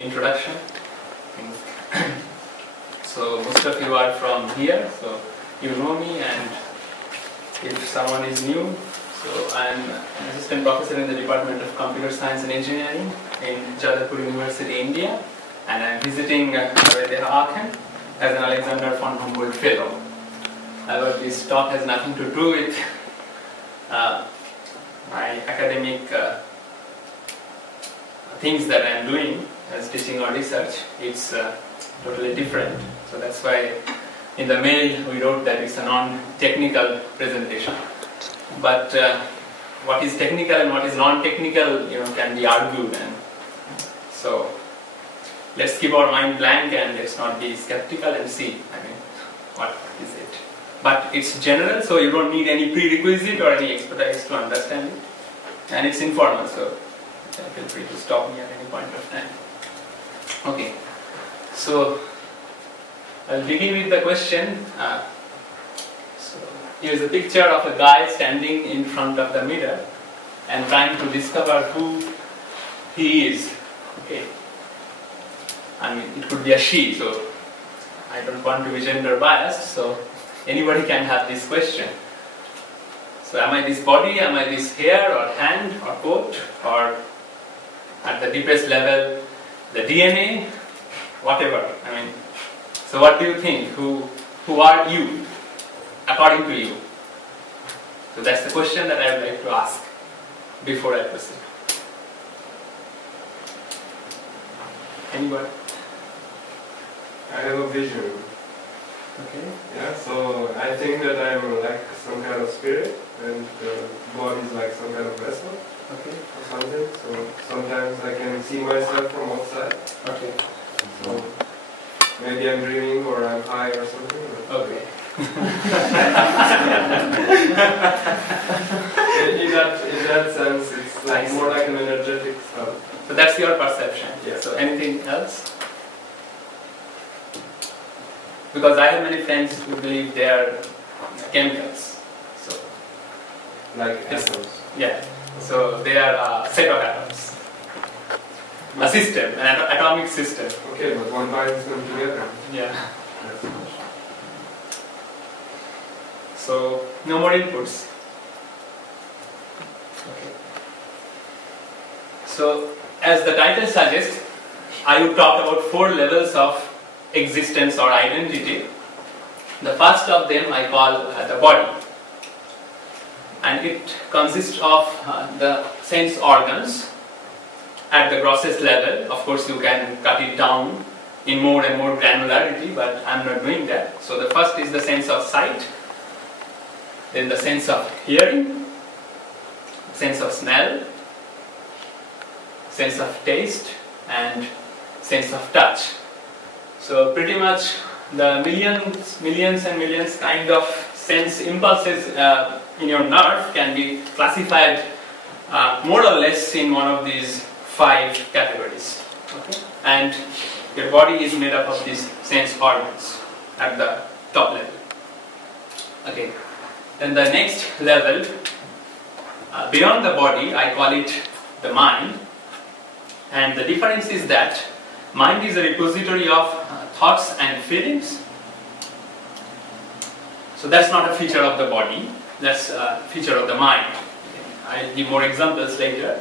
Introduction. So most of you are from here, so you know me, and if someone is new, so I'm an assistant professor in the Department of Computer Science and Engineering in Jadavpur University, India, and I'm visiting RWTH Aachen as an Alexander von Humboldt Fellow. However, this talk has nothing to do with my academic things that I'm doing as teaching or research. It's totally different. So that's why in the mail we wrote that it's a non-technical presentation. But what is technical and what is non-technical, can be argued. And so let's keep our mind blank and let's not be skeptical and see. What is it? But it's general, so you don't need any prerequisite or any expertise to understand it. And it's informal, so feel free to stop me at any point of time. Okay, so I'll begin with the question. So here's a picture of a guy standing in front of the mirror and trying to discover who he is. Okay, it could be a she, so I don't want to be gender biased, so anybody can have this question. So am I this body, am I this hair or hand or coat, or at the deepest level, the DNA, whatever. So what do you think? Who are you, according to you? So that's the question that I would like to ask before I proceed. Anybody? I have a vision. Okay. Yeah, so I think that I'm like some kind of spirit, and the body is like some kind of vessel. Okay. Or something. So sometimes I can see myself from outside. Okay. So maybe I'm dreaming or I'm high or something. Okay. in that sense, it's like more like an energetic stuff. So that's your perception. Yeah. So anything else? Because I have many friends who believe they are chemicals. So like atoms. Yeah. So they are a set of atoms. A system, an atomic system. Okay, but one binds them together. Yeah. So no more inputs. Okay. So as the title suggests, I would talk about 4 levels of existence or identity. The first of them I call the body, and it consists of the sense organs at the grossest level. Of course you can cut it down in more and more granularity, but I'm not doing that. So the first is the sense of sight, then the sense of hearing, sense of smell, sense of taste, and sense of touch. So pretty much the millions and millions kind of sense impulses in your nerve can be classified more or less in one of these 5 categories. Okay? And your body is made up of these sense organs at the top level. Okay. Then the next level, beyond the body, I call it the mind. And the difference is that mind is a repository of thoughts and feelings. So that's not a feature of the body, that's a feature of the mind. I'll give more examples later.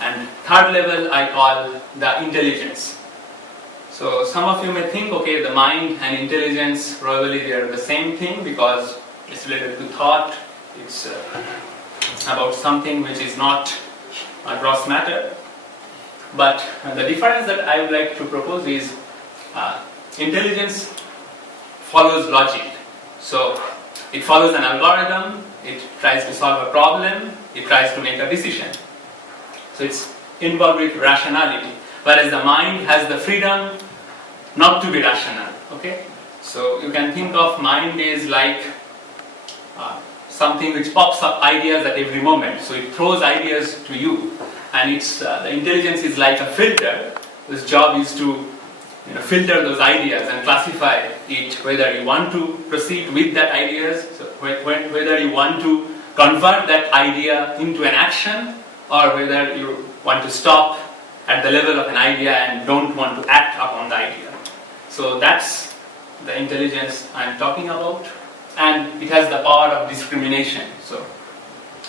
And third level I call the intelligence. So some of you may think, okay, the mind and intelligence, probably they are the same thing because it's related to thought, it's about something which is not a gross matter. But the difference that I would like to propose is intelligence follows logic. So it follows an algorithm, it tries to solve a problem, it tries to make a decision. So it's involved with rationality. Whereas the mind has the freedom not to be rational. Okay? So you can think of mind as like something which pops up ideas at every moment. So it throws ideas to you. And it's the intelligence is like a filter whose job is to filter those ideas and classify it, whether you want to proceed with that ideas, so whether you want to convert that idea into an action, or whether you want to stop at the level of an idea and don't want to act upon the idea. So that's the intelligence I'm talking about, and it has the power of discrimination, so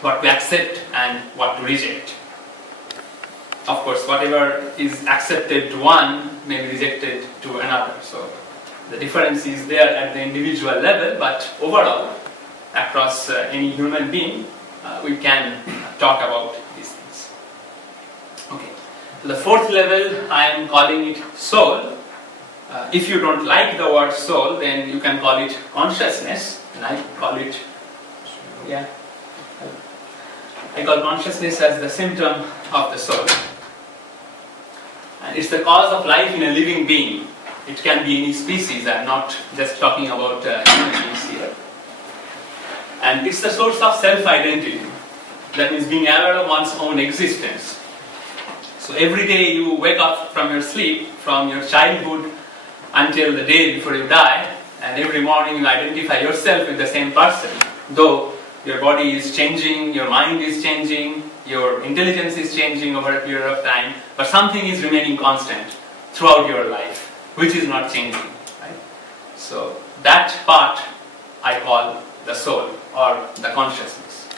what to accept and what to reject. Of course, whatever is accepted to one may be rejected to another, so the difference is there at the individual level, but overall, across any human being, we can talk about these things. Okay, so the fourth level, I am calling it soul. If you don't like the word soul, then you can call it consciousness, and I call it, I call consciousness as the symptom of the soul. And it's the cause of life in a living being. It can be any species, I'm not just talking about human beings here. And it's the source of self-identity. That means being aware of one's own existence. So every day you wake up from your sleep, from your childhood until the day before you die, and every morning you identify yourself with the same person. Though your body is changing, your mind is changing, your intelligence is changing over a period of time, but something is remaining constant throughout your life, which is not changing. Right? So that part I call the soul or the consciousness.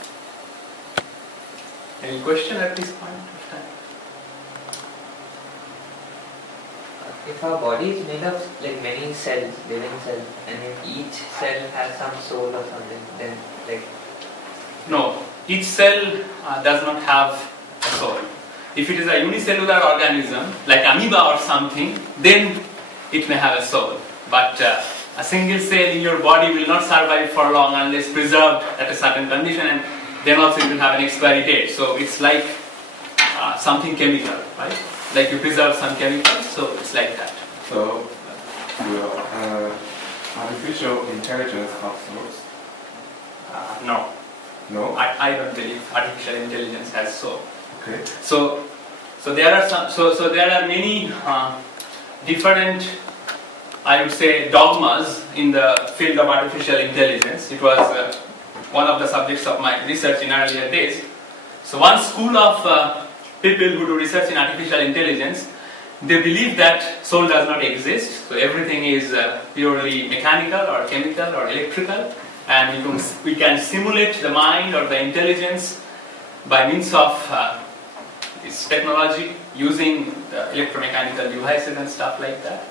Any question at this point of time? If our body is made of like many cells, living cells, and if each cell has some soul or something, then like... No, each cell does not have a soul. If it is a unicellular organism, like amoeba or something, then it may have a soul. But a single cell in your body will not survive for long unless preserved at a certain condition, and then also it will have an expiry date. So it's like something chemical, right? Like you preserve some chemicals, so it's like that. So, will artificial intelligence have souls? No. No? I don't believe artificial intelligence has soul. Okay. So there are some. So there are many different, I would say, dogmas in the field of artificial intelligence. It was one of the subjects of my research in earlier days. So one school of people who do research in artificial intelligence, they believe that soul does not exist. So everything is purely mechanical or chemical or electrical, and we can simulate the mind or the intelligence by means of this technology using the electromechanical devices and stuff like that.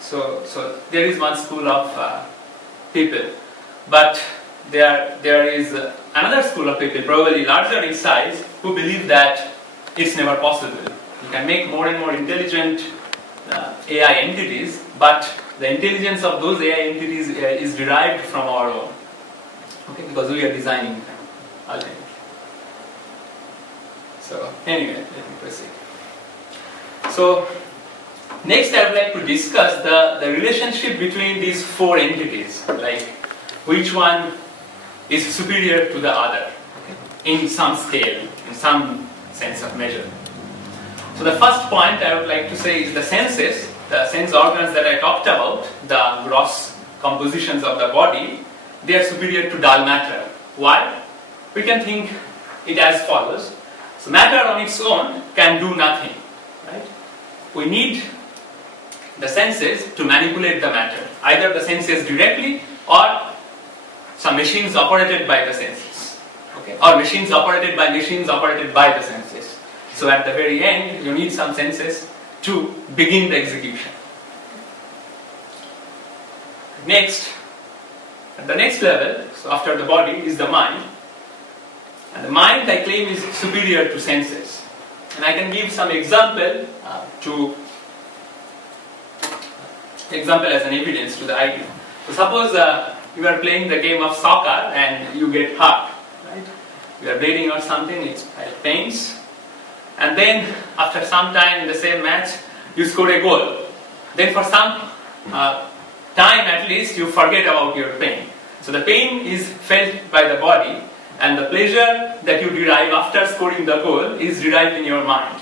So there is one school of people, but there is another school of people, probably larger in size, who believe that it's never possible. You can make more and more intelligent AI entities, but the intelligence of those AI entities is derived from our own. Okay, because we are designing them ultimately. So anyway, let me proceed. So next I would like to discuss the relationship between these four entities, like which one is superior to the other, okay, in some scale, in some sense of measure. So the first point I would like to say is the senses, the sense organs that I talked about, the gross compositions of the body, they are superior to dull matter. Why? We can think it as follows. So matter on its own can do nothing, right? We need the senses to manipulate the matter, either the senses directly or some machines operated by the senses, okay, or machines operated by the senses. So at the very end, you need some senses to begin the execution. Next, at the next level, so after the body, is the mind. And the mind, I claim, is superior to senses. And I can give some example as an evidence to the idea. So suppose you are playing the game of soccer and you get hurt, right? You are bleeding or something, it pains. And then after some time in the same match, you score a goal. Then for some time at least, you forget about your pain. So the pain is felt by the body, and the pleasure that you derive after scoring the goal is derived in your mind.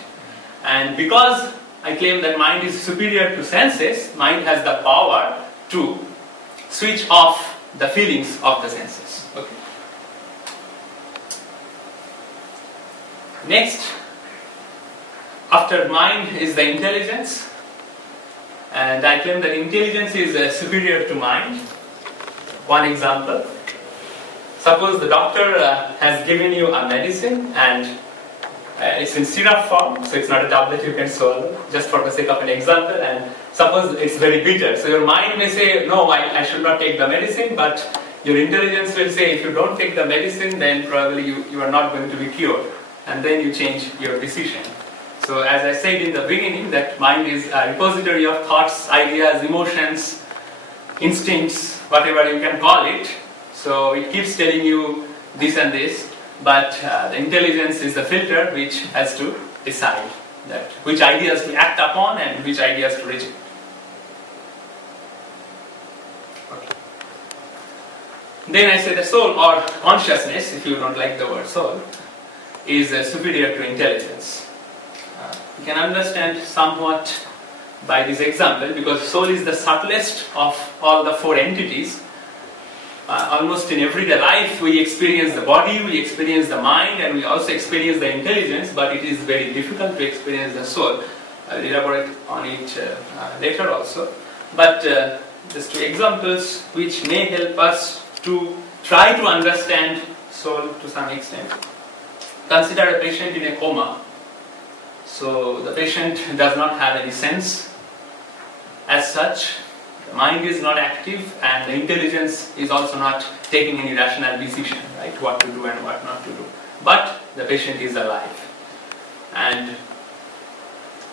And because I claim that mind is superior to senses, mind has the power to switch off the feelings of the senses. Okay. after mind is the intelligence, and I claim that intelligence is superior to mind. One example, suppose the doctor has given you a medicine and it's in syrup form, so it's not a tablet you can swallow, just for the sake of an example, and suppose it's very bitter. So your mind may say, no, I should not take the medicine, but your intelligence will say, if you don't take the medicine, then probably you are not going to be cured. And then you change your decision. So as I said in the beginning, that mind is a repository of thoughts, ideas, emotions, instincts, whatever you can call it. So it keeps telling you this and this. But the intelligence is the filter which has to decide that which ideas to act upon and which ideas to reject. Okay. Then I say the soul or consciousness, if you don't like the word soul, is superior to intelligence. You can understand somewhat by this example, because soul is the subtlest of all the four entities. Almost in everyday life we experience the body, we experience the mind, and we also experience the intelligence, but it is very difficult to experience the soul. I'll elaborate on it later also. But just two examples which may help us to try to understand soul to some extent. Consider a patient in a coma. So the patient does not have any sense as such. The mind is not active, and the intelligence is also not taking any rational decision, right? What to do and what not to do. But the patient is alive. And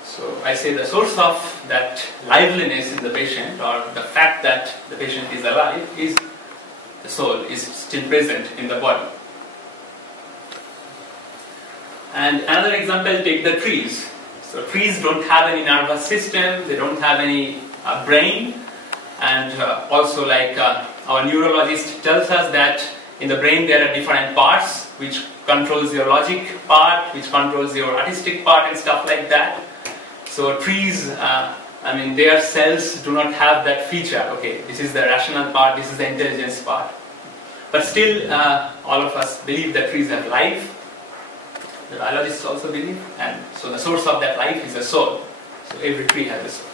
so I say the source of that liveliness in the patient, or the fact that the patient is alive, is the soul is still present in the body. And another example, take the trees. So trees don't have any nervous system, they don't have any brain. And also, like our neurologist tells us that in the brain there are different parts which controls your logic part, which controls your artistic part and stuff like that. So trees, their cells do not have that feature. Okay, this is the rational part, this is the intelligence part. But still, all of us believe that trees have life. The biologists also believe, and so the source of that life is the soul. So every tree has a soul.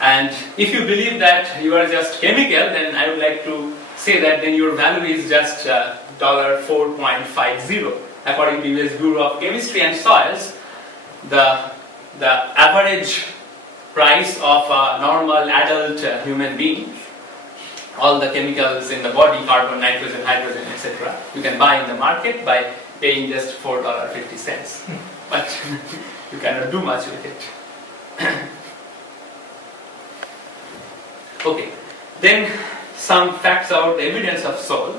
And if you believe that you are just chemical, then I would like to say that then your value is just $4.50. According to US Bureau of Chemistry and Soils, the average price of a normal adult human being, all the chemicals in the body, carbon, nitrogen, hydrogen, etc., you can buy in the market by paying just $4.50. But you cannot do much with it. Okay, then some facts about the evidence of soul.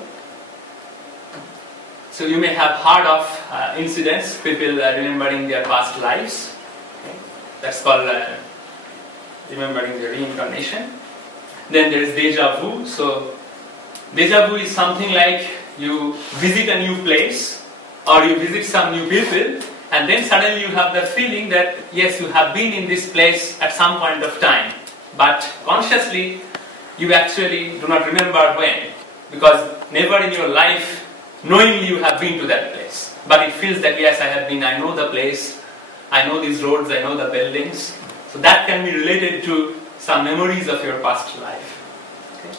So you may have heard of incidents, people remembering their past lives. Okay. That's called remembering their reincarnation. Then there is deja vu. So deja vu is something like you visit a new place or you visit some new people, and then suddenly you have the feeling that yes, you have been in this place at some point of time. But consciously, you actually do not remember when, because never in your life, knowingly you have been to that place. But it feels that yes, I have been, I know the place, I know these roads, I know the buildings. So that can be related to some memories of your past life. Okay.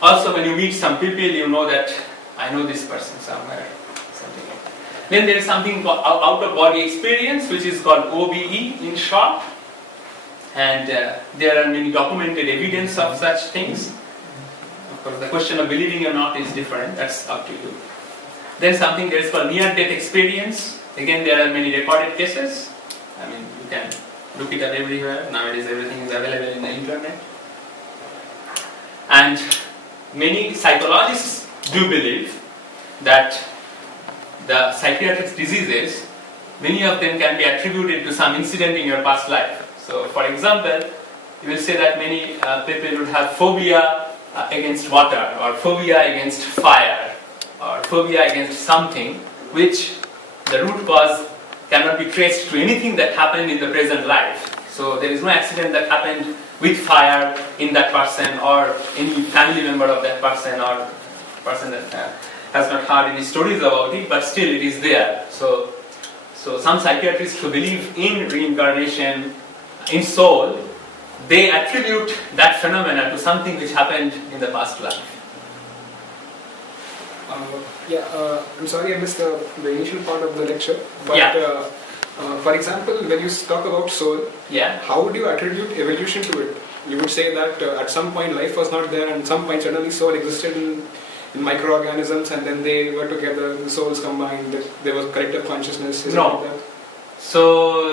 Also, when you meet some people, you know that I know this person somewhere. Something like that. Then there is something called out-of-body experience, which is called OBE in short. And there are many documented evidence of such things. Of course, the question of believing or not is different. That's up to you. Then something there is called near-death experience. Again, there are many recorded cases. You can look it up everywhere. Nowadays, everything is available in the internet. And many psychologists do believe that the psychiatric diseases, many of them can be attributed to some incident in your past life. So, for example, you will say that many people would have phobia against water, or phobia against fire, or phobia against something which the root cause cannot be traced to anything that happened in the present life. So there is no accident that happened with fire in that person, or any family member of that person, or person that has not heard any stories about it, but still it is there. So some psychiatrists who believe in reincarnation, in soul, they attribute that phenomena to something which happened in the past life. I'm sorry I missed the initial part of the lecture. But Yeah. for example, when you talk about soul, Yeah. how would you attribute evolution to it? You would say that at some point life was not there, and at some point suddenly soul existed in microorganisms, and then they were together, the souls combined, there was collective consciousness. Is No. it like that? So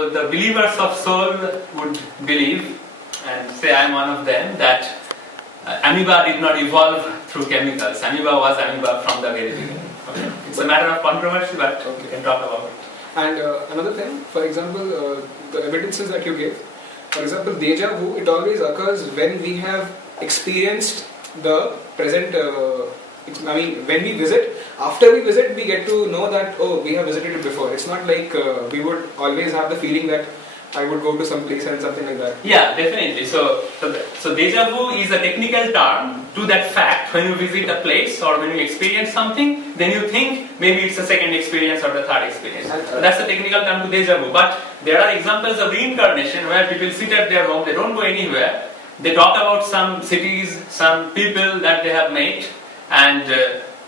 the believers of soul would believe, and say I am one of them, that amoeba did not evolve through chemicals. Amoeba was amoeba from the very beginning. Okay. It's a matter of controversy, but we can talk about it. And another thing, for example, the evidences that you gave, for example, deja vu, it always occurs when we have experienced the present, when we visit, after we visit, we get to know that, oh, we have visited it before. It's not like we would always have the feeling that I would go to some place and something like that. Yeah, definitely. So deja vu is a technical term to that fact. When you visit a place or when you experience something, then you think maybe it's a second experience or the third experience. So that's the technical term to deja vu. But there are examples of reincarnation where people sit at their home, they don't go anywhere. They talk about some cities, some people that they have met, and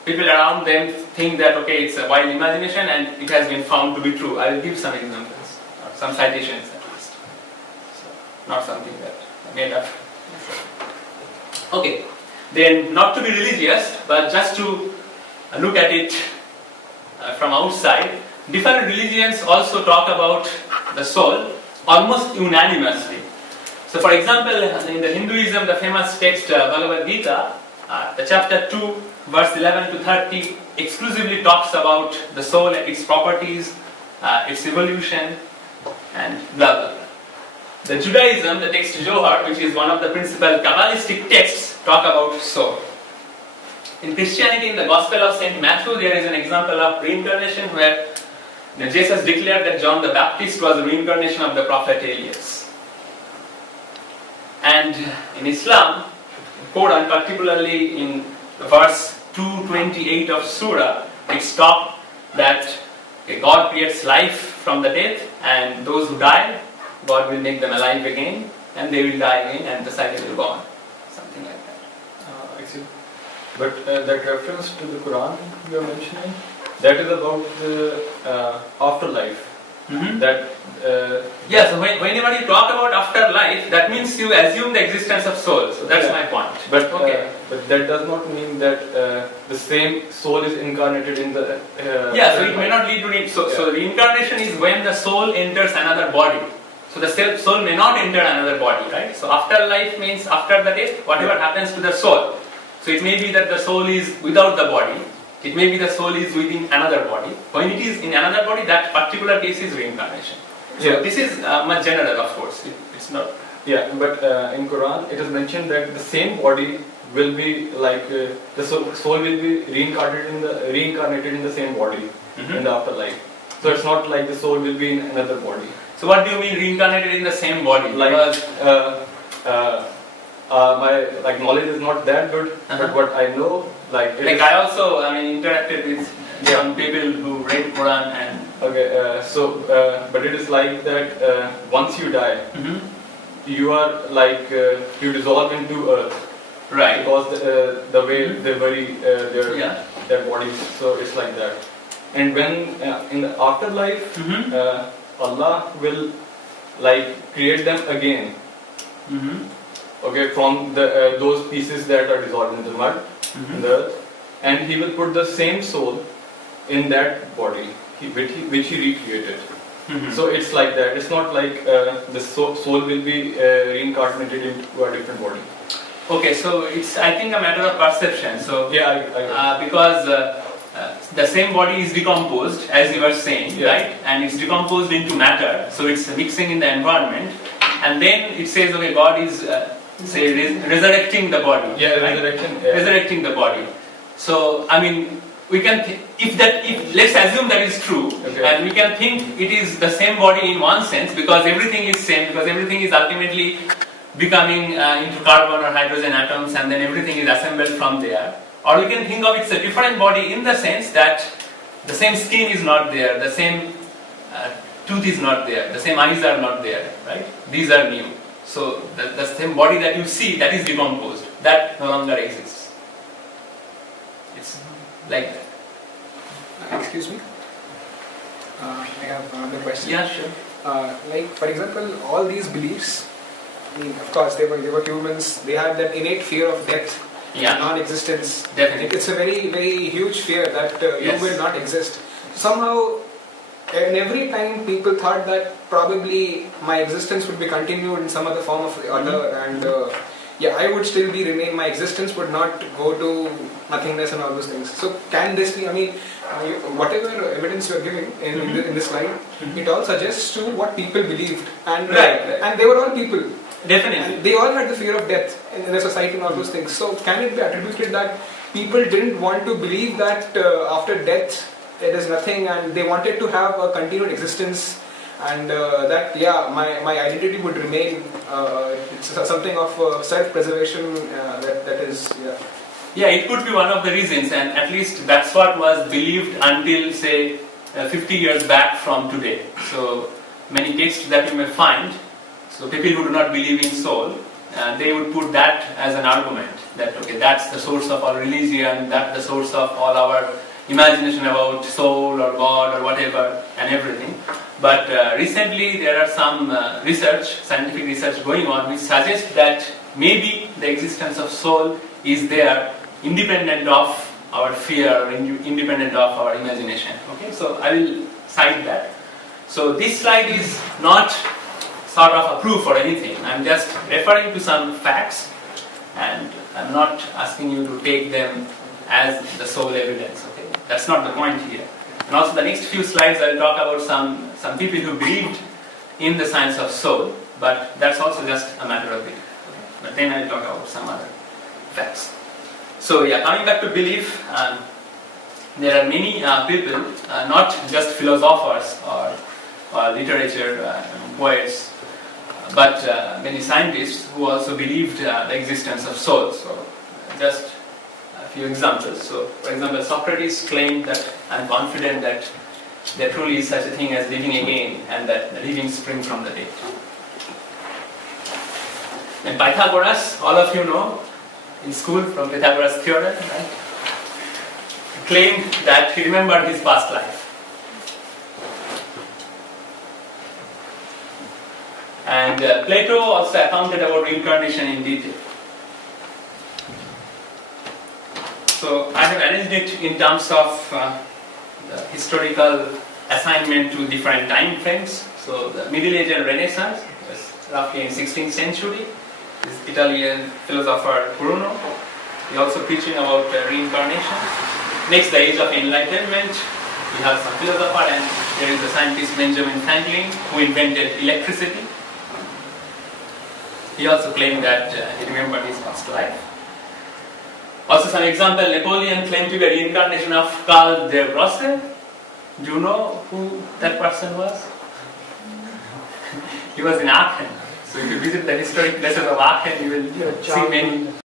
people around them think that, okay, it's a wild imagination and it has been found to be true. I will give some examples, or some citations at least. So, not something that I made up. Okay, then not to be religious, but just to look at it from outside, different religions also talk about the soul almost unanimously. So for example, in the Hinduism, the famous text Bhagavad Gita, the chapter 2, verse 11 to 30 exclusively talks about the soul and its properties, its evolution, and blah blah blah. The Judaism, the text Zohar, which is one of the principal Kabbalistic texts, talk about soul. In Christianity, in the Gospel of St. Matthew, there is an example of reincarnation where Jesus declared that John the Baptist was the reincarnation of the prophet Elias. And in Islam, Quran, particularly in verse 228 of Surah, it's taught that God creates life from the dead, and those who die, God will make them alive again, and they will die again, and the cycle will go on. Something like that. But that reference to the Quran you are mentioning, that is about the afterlife. Mm-hmm. That so whenever you talk about afterlife, that means you assume the existence of soul. So that's my point. But but that does not mean that the same soul is incarnated in the. So it may not lead to so reincarnation is when the soul enters another body. So the soul may not enter another body, right? So afterlife means after the death, whatever happens to the soul. So it may be that the soul is without the body. It may be the soul is within another body. When it is in another body, that particular case is reincarnation. So this is much general, of course. It's not. Yeah, but in Quran it is mentioned that the same body will be like the soul will be reincarnated in the same body in the afterlife. So it's not like the soul will be in another body. So what do you mean reincarnated in the same body? Like my knowledge is not that good, but what I know, I also interacted with some people who read Quran and. Okay, but it is like that. Once you die, you are you dissolve into earth, right? Because the way they bury their bodies, so it's like that. And when in the afterlife, Allah will create them again. Okay, from the those pieces that are dissolved in the mud, in the earth, and He will put the same soul in that body, which He recreated. So it's like that. It's not like the soul will be reincarnated into a different body. Okay, so it's I think a matter of perception. So because the same body is decomposed, as you were saying, right? And it's decomposed into matter, so it's mixing in the environment, and then it says, okay, God is resurrecting the body. Resurrecting the body. So we can if let's assume that is true, and we can think it is the same body in one sense, because everything is same, because everything is ultimately becoming into carbon or hydrogen atoms, and then everything is assembled from there. Or you can think of it's a different body in the sense that the same skin is not there, the same tooth is not there, the same eyes are not there, right? These are new. So the same body that you see, that is decomposed, that no longer exists. It's like that. Excuse me? I have another question. Yeah, sure. Like, for example, all these beliefs, I mean, of course, they were humans, they had that innate fear of death, Yeah. non-existence. Definitely. It's a very, very huge fear that Yes. you will not exist. Somehow, and every time people thought that probably my existence would be continued in some other form of the other, and yeah, I would still remain, my existence would not go to nothingness and all those things. So can this be, I mean, whatever evidence you are giving in this slide, it all suggests to what people believed, and Right. and they were all people. Definitely. And they all had the fear of death in the society and all those things. So can it be attributed that people didn't want to believe that after death there is nothing, and they wanted to have a continued existence, and that my identity would remain. It's something of self-preservation that is Yeah, it could be one of the reasons, and at least that's what was believed until, say, 50 years back from today. So many texts that you may find, so people who do not believe in soul, they would put that as an argument, that okay, that's the source of our religion, that's the source of all our imagination about soul or God or whatever and everything. But recently there are some scientific research going on, which suggests that maybe the existence of soul is there independent of our fear or independent of our imagination. Okay, so I will cite that. So this slide is not sort of a proof or anything. I'm just referring to some facts, and I'm not asking you to take them as the sole evidence. Okay, that's not the point here. And also the next few slides I'll talk about some people who believed in the science of soul, but that's also just a matter of belief. Okay? But then I'll talk about some other facts. So yeah, coming back to belief, there are many people, not just philosophers or literature poets, but many scientists who also believed the existence of soul. So just a few examples. So for example, Socrates claimed that I'm confident that there truly is such a thing as living again, and that the living spring from the dead. And Pythagoras, all of you know in school from Pythagoras' theorem, right? Claimed that he remembered his past life. And Plato also accounted about reincarnation in detail. So I have arranged it in terms of the historical assignment to different time frames. So the Middle Age and Renaissance was roughly in 16th century. This Italian philosopher Bruno, he also preaching about reincarnation. Next, the Age of Enlightenment, we have some philosopher, and there is the scientist Benjamin Franklin, who invented electricity. He also claimed that he remembered his past life. Also some example, Napoleon claimed to be a reincarnation of Karl der Grosse. Do you know who that person was? He was in Aachen. So if you visit the historic places of Aachen, you will see many